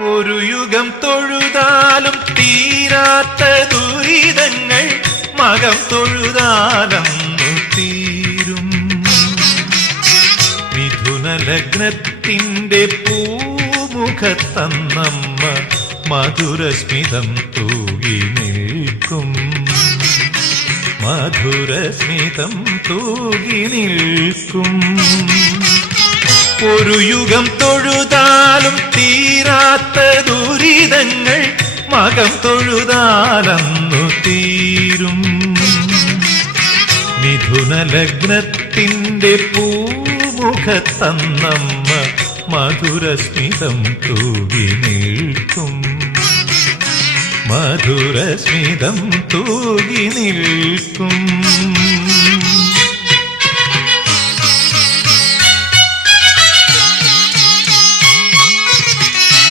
ഒരു യുഗം തൊഴുതാലും തീരാത്ത ദുരിതങ്ങൾ മകം തൊഴുതാലന്നു തീരും. മിഥുനലഗ്നത്തിന്റെ പൂമുഖത്തന്നമ്മ മധുരസ്മിതം തൂകി നിൽക്കും. മധുരസ്മിതം തൂകി നിൽക്കും. ഒരു യുഗം തൊഴുതാലും തീരാത്ത ദുരിതങ്ങൾ മകം തൊഴുതാലന്നു തീരും. മിഥുനലഗ്നത്തിന്റെ പൂമുഖത്തന്നമ്മ മധുരസ്മിതം തൂകി നിൽക്കും. മധുരസ്മിതം തൂകി നിൽക്കും.